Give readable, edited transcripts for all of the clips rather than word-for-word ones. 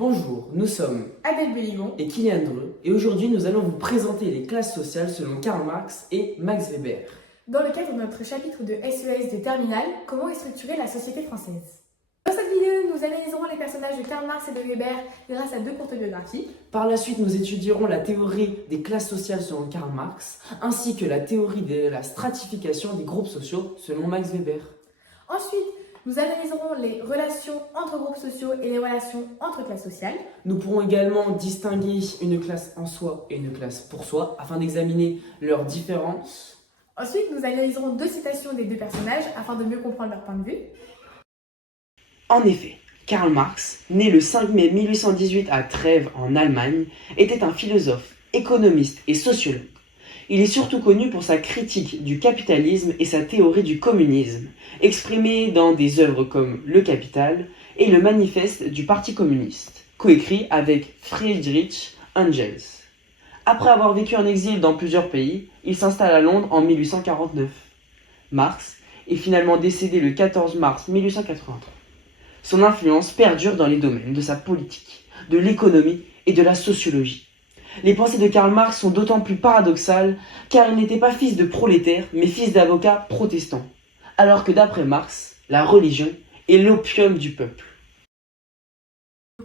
Bonjour, nous sommes Adèle Belligon. et Kylian Dreux et aujourd'hui nous allons vous présenter les classes sociales selon Karl Marx et Max Weber. Dans le cadre de notre chapitre de SES de Terminale, comment est structurée la société française. Dans cette vidéo, nous analyserons les personnages de Karl Marx et de Weber grâce à deux courtes biographies. Par la suite, nous étudierons la théorie des classes sociales selon Karl Marx ainsi que la théorie de la stratification des groupes sociaux selon Max Weber. Ensuite, nous analyserons les relations entre groupes sociaux et les relations entre classes sociales. Nous pourrons également distinguer une classe en soi et une classe pour soi afin d'examiner leurs différences. Ensuite, nous analyserons deux citations des deux personnages afin de mieux comprendre leur point de vue. En effet, Karl Marx, né le 5 mai 1818 à Trèves en Allemagne, était un philosophe, économiste et sociologue. Il est surtout connu pour sa critique du capitalisme et sa théorie du communisme, exprimée dans des œuvres comme Le Capital et le Manifeste du Parti communiste, coécrit avec Friedrich Engels. Après avoir vécu en exil dans plusieurs pays, il s'installe à Londres en 1849. Marx est finalement décédé le 14 mars 1883. Son influence perdure dans les domaines de sa politique, de l'économie et de la sociologie. Les pensées de Karl Marx sont d'autant plus paradoxales car il n'était pas fils de prolétaire mais fils d'avocat protestant, alors que d'après Marx, la religion est l'opium du peuple.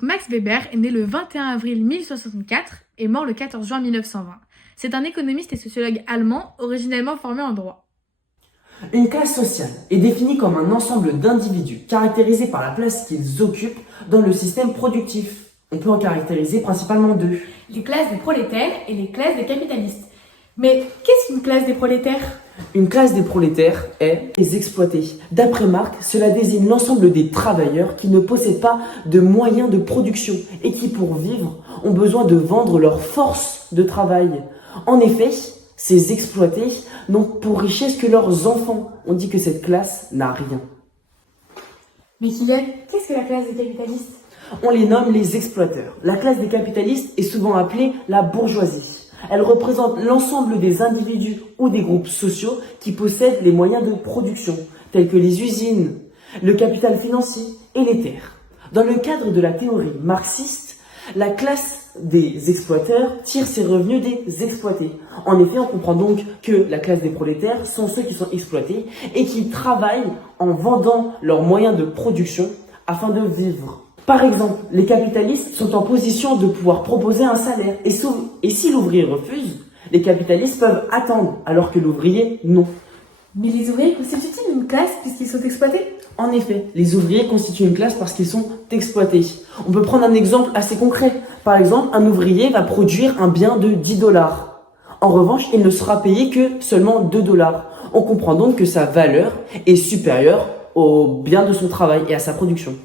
Max Weber est né le 21 avril 1864 et mort le 14 juin 1920. C'est un économiste et sociologue allemand originellement formé en droit. Une classe sociale est définie comme un ensemble d'individus caractérisés par la place qu'ils occupent dans le système productif. On peut en caractériser principalement deux. Les classes des prolétaires et les classes des capitalistes. Mais qu'est-ce qu'une classe des prolétaires ? Une classe des prolétaires est les exploités. D'après Marx, cela désigne l'ensemble des travailleurs qui ne possèdent pas de moyens de production et qui, pour vivre, ont besoin de vendre leur force de travail. En effet, ces exploités n'ont pour richesse que leurs enfants. On dit que cette classe n'a rien. Mais Kylian, qu'est-ce que la classe des capitalistes ? On les nomme les exploiteurs. La classe des capitalistes est souvent appelée la bourgeoisie. Elle représente l'ensemble des individus ou des groupes sociaux qui possèdent les moyens de production, tels que les usines, le capital financier et les terres. Dans le cadre de la théorie marxiste, la classe des exploiteurs tire ses revenus des exploités. En effet, on comprend donc que la classe des prolétaires sont ceux qui sont exploités et qui travaillent en vendant leurs moyens de production afin de vivre. Par exemple, les capitalistes sont en position de pouvoir proposer un salaire et si l'ouvrier refuse, les capitalistes peuvent attendre alors que l'ouvrier non. Mais les ouvriers constituent-ils une classe puisqu'ils sont exploités ? En effet, les ouvriers constituent une classe parce qu'ils sont exploités. On peut prendre un exemple assez concret. Par exemple, un ouvrier va produire un bien de 10 $. En revanche, il ne sera payé que seulement 2 $. On comprend donc que sa valeur est supérieure au bien de son travail et à sa production.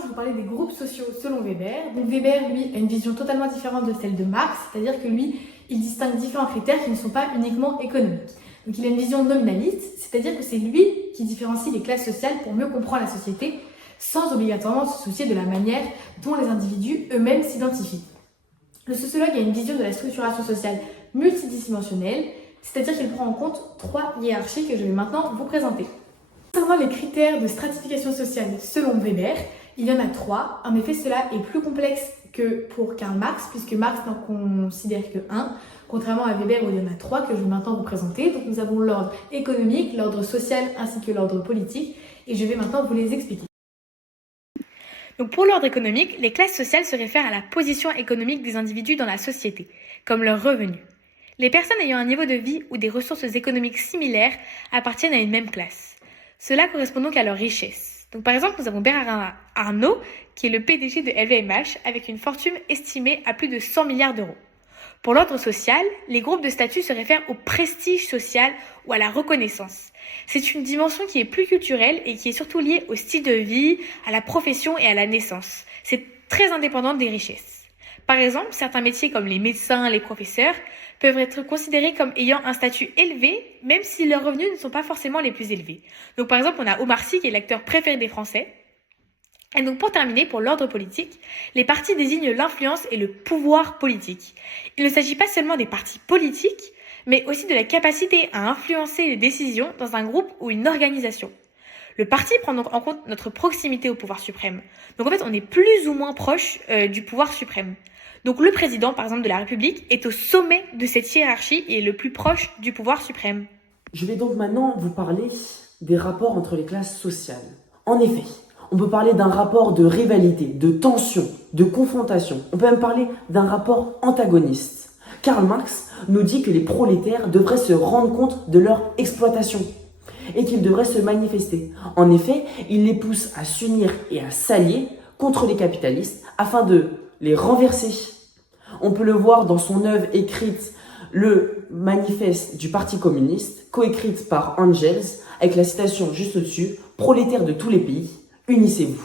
Je vous parlais des groupes sociaux selon Weber. Donc Weber, lui, a une vision totalement différente de celle de Marx, c'est-à-dire que lui, il distingue différents critères qui ne sont pas uniquement économiques. Donc il a une vision nominaliste, c'est-à-dire que c'est lui qui différencie les classes sociales pour mieux comprendre la société, sans obligatoirement se soucier de la manière dont les individus eux-mêmes s'identifient. Le sociologue a une vision de la structuration sociale multidimensionnelle, c'est-à-dire qu'il prend en compte trois hiérarchies que je vais maintenant vous présenter. Concernant les critères de stratification sociale selon Weber, il y en a trois. En effet, cela est plus complexe que pour Karl Marx, puisque Marx n'en considère que un, contrairement à Weber où il y en a trois que je vais maintenant vous présenter. Donc nous avons l'ordre économique, l'ordre social ainsi que l'ordre politique, et je vais maintenant vous les expliquer. Donc pour l'ordre économique, les classes sociales se réfèrent à la position économique des individus dans la société, comme leurs revenus. Les personnes ayant un niveau de vie ou des ressources économiques similaires appartiennent à une même classe. Cela correspond donc à leur richesse. Donc par exemple, nous avons Bernard Arnault, qui est le PDG de LVMH, avec une fortune estimée à plus de 100 milliards d'euros. Pour l'ordre social, les groupes de statut se réfèrent au prestige social ou à la reconnaissance. C'est une dimension qui est plus culturelle et qui est surtout liée au style de vie, à la profession et à la naissance. C'est très indépendant des richesses. Par exemple, certains métiers comme les médecins, les professeurs, peuvent être considérés comme ayant un statut élevé, même si leurs revenus ne sont pas forcément les plus élevés. Donc par exemple, on a Omar Sy, qui est l'acteur préféré des Français. Et donc pour terminer, pour l'ordre politique, les partis désignent l'influence et le pouvoir politique. Il ne s'agit pas seulement des partis politiques, mais aussi de la capacité à influencer les décisions dans un groupe ou une organisation. Le parti prend donc en compte notre proximité au pouvoir suprême. Donc en fait, on est plus ou moins proche du pouvoir suprême. Donc le président, par exemple, de la République est au sommet de cette hiérarchie et est le plus proche du pouvoir suprême. Je vais donc maintenant vous parler des rapports entre les classes sociales. En effet, on peut parler d'un rapport de rivalité, de tension, de confrontation. On peut même parler d'un rapport antagoniste. Karl Marx nous dit que les prolétaires devraient se rendre compte de leur exploitation et qu'ils devraient se manifester. En effet, il les pousse à s'unir et à s'allier contre les capitalistes afin de les renverser. On peut le voir dans son œuvre écrite Le manifeste du Parti communiste, coécrite par Engels, avec la citation juste au-dessus, « Prolétaires de tous les pays, unissez-vous ».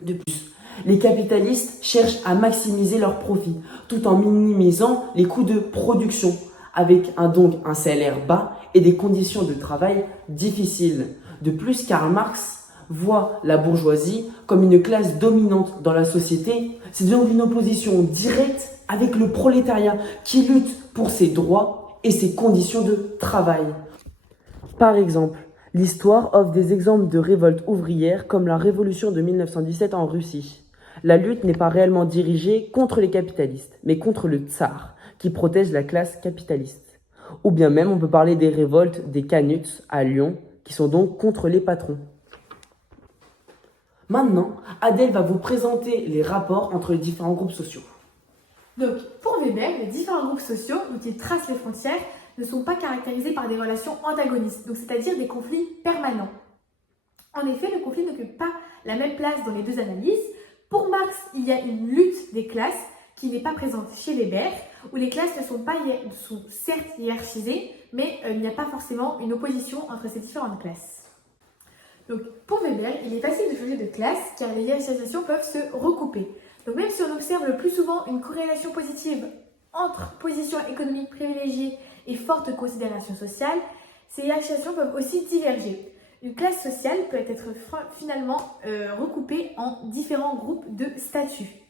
De plus, les capitalistes cherchent à maximiser leurs profits, tout en minimisant les coûts de production, avec donc un salaire bas et des conditions de travail difficiles. De plus, Karl Marx voit la bourgeoisie comme une classe dominante dans la société. C'est donc une opposition directe avec le prolétariat qui lutte pour ses droits et ses conditions de travail. Par exemple, l'histoire offre des exemples de révoltes ouvrières comme la révolution de 1917 en Russie. La lutte n'est pas réellement dirigée contre les capitalistes, mais contre le tsar, qui protège la classe capitaliste. Ou bien même, on peut parler des révoltes des Canuts à Lyon, qui sont donc contre les patrons. Maintenant, Adèle va vous présenter les rapports entre les différents groupes sociaux. Donc, pour Weber, les différents groupes sociaux, dont il trace les frontières, ne sont pas caractérisés par des relations antagonistes, donc c'est-à-dire des conflits permanents. En effet, le conflit n'occupe pas la même place dans les deux analyses. Pour Marx, il y a une lutte des classes qui n'est pas présente chez Weber, où les classes sont certes hiérarchisées, mais il n'y a pas forcément une opposition entre ces différentes classes. Donc, pour Weber, il est facile de changer de classe car les hiérarchisations peuvent se recouper. Donc, même si on observe le plus souvent une corrélation positive entre position économique privilégiée et forte considération sociale, ces hiérarchisations peuvent aussi diverger. Une classe sociale peut être finalement recoupée en différents groupes de statuts.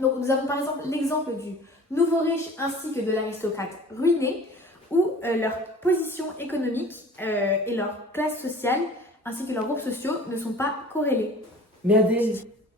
Donc, nous avons par exemple l'exemple du nouveau riche ainsi que de l'aristocrate ruiné, où leur position économique et leur classe sociale ainsi que leurs groupes sociaux ne sont pas corrélés. Mais Adèle,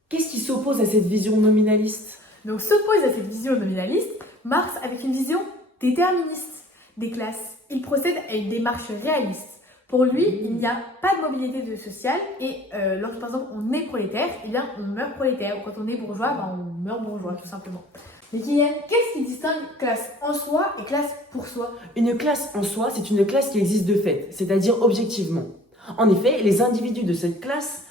qu'est-ce qui s'oppose à cette vision nominaliste? Donc s'oppose à cette vision nominaliste Marx avec une vision déterministe des classes. Il procède à une démarche réaliste. Pour lui, il n'y a pas de mobilité sociale et lorsque par exemple on est prolétaire, eh bien on meurt prolétaire. Ou quand on est bourgeois, on meurt bourgeois tout simplement. Mais Kylian, qu'est-ce qui distingue classe en soi et classe pour soi? Une classe en soi, c'est une classe qui existe de fait, c'est-à-dire objectivement. En effet, les individus de cette classe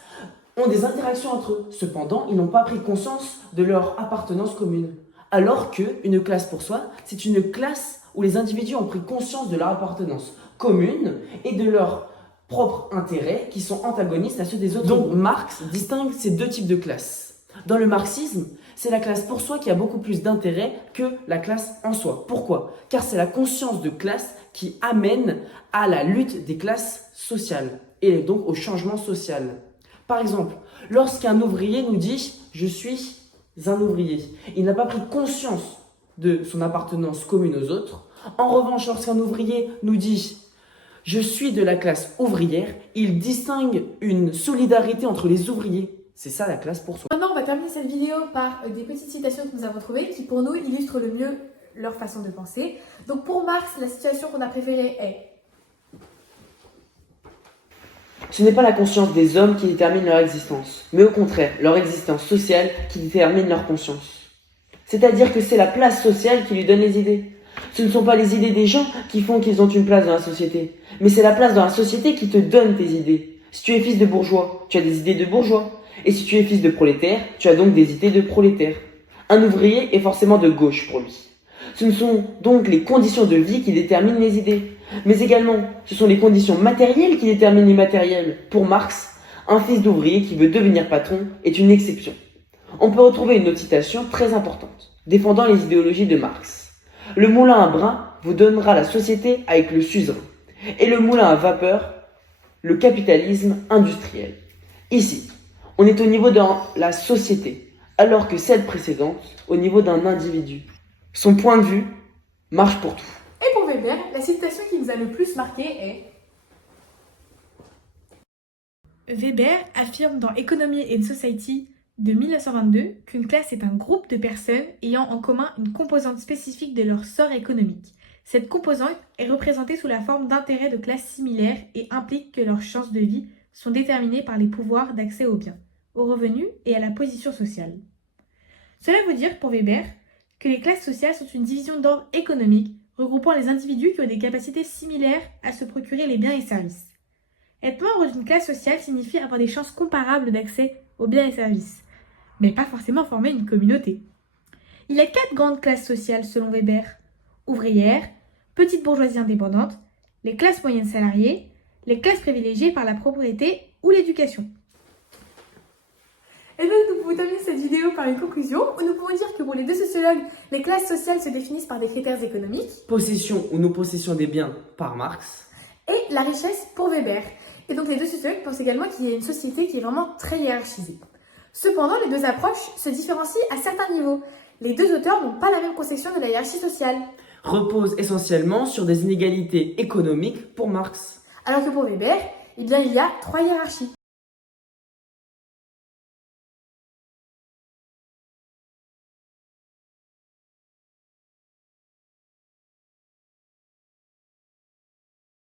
ont des interactions entre eux. Cependant, ils n'ont pas pris conscience de leur appartenance commune. Alors qu'une classe pour soi, c'est une classe où les individus ont pris conscience de leur appartenance commune et de leurs propres intérêts qui sont antagonistes à ceux des autres. Donc Marx distingue ces deux types de classes. Dans le marxisme, c'est la classe pour soi qui a beaucoup plus d'intérêt que la classe en soi. Pourquoi? Car c'est la conscience de classe qui amène à la lutte des classes sociales et donc au changement social. Par exemple, lorsqu'un ouvrier nous dit « je suis un ouvrier », il n'a pas pris conscience de son appartenance commune aux autres. En revanche, lorsqu'un ouvrier nous dit « je suis de la classe ouvrière », il distingue une solidarité entre les ouvriers. C'est ça la classe pour soi. Maintenant, on va terminer cette vidéo par des petites citations que nous avons trouvées qui pour nous illustrent le mieux leur façon de penser. Donc pour Marx, la situation qu'on a préférée est: ce n'est pas la conscience des hommes qui détermine leur existence, mais au contraire, leur existence sociale qui détermine leur conscience. C'est-à-dire que c'est la place sociale qui lui donne les idées. Ce ne sont pas les idées des gens qui font qu'ils ont une place dans la société, mais c'est la place dans la société qui te donne tes idées. Si tu es fils de bourgeois, tu as des idées de bourgeois. Et si tu es fils de prolétaire, tu as donc des idées de prolétaire. Un ouvrier est forcément de gauche pour lui. Ce ne sont donc les conditions de vie qui déterminent les idées. Mais également, ce sont les conditions matérielles qui déterminent l'immatériel. Pour Marx, un fils d'ouvrier qui veut devenir patron est une exception. On peut retrouver une autre citation très importante, défendant les idéologies de Marx. Le moulin à brin vous donnera la société avec le suzerain, et le moulin à vapeur, le capitalisme industriel. Ici, on est au niveau de la société, alors que celle précédente, au niveau d'un individu. Son point de vue marche pour tout. Et pour Weber, la citation qui nous a le plus marqué est: Weber affirme dans Economy and Society de 1922 qu'une classe est un groupe de personnes ayant en commun une composante spécifique de leur sort économique. Cette composante est représentée sous la forme d'intérêts de classe similaires et implique que leurs chances de vie sont déterminées par les pouvoirs d'accès aux biens, aux revenus et à la position sociale. Cela veut dire pour Weber que les classes sociales sont une division d'ordre économique regroupant les individus qui ont des capacités similaires à se procurer les biens et services. Être membre d'une classe sociale signifie avoir des chances comparables d'accès aux biens et services, mais pas forcément former une communauté. Il y a 4 grandes classes sociales selon Weber: ouvrières, petite bourgeoisie indépendante, les classes moyennes salariées, les classes privilégiées par la propriété ou l'éducation. Et donc nous pouvons terminer cette vidéo par une conclusion où nous pouvons dire que pour les deux sociologues, les classes sociales se définissent par des critères économiques, Possession ou non-possession des biens par Marx. et la richesse pour Weber. Et donc les deux sociologues pensent également qu'il y a une société qui est vraiment très hiérarchisée. Cependant, les deux approches se différencient à certains niveaux. Les deux auteurs n'ont pas la même conception de la hiérarchie sociale. Repose essentiellement sur des inégalités économiques pour Marx. Alors que pour Weber, il y a 3 hiérarchies.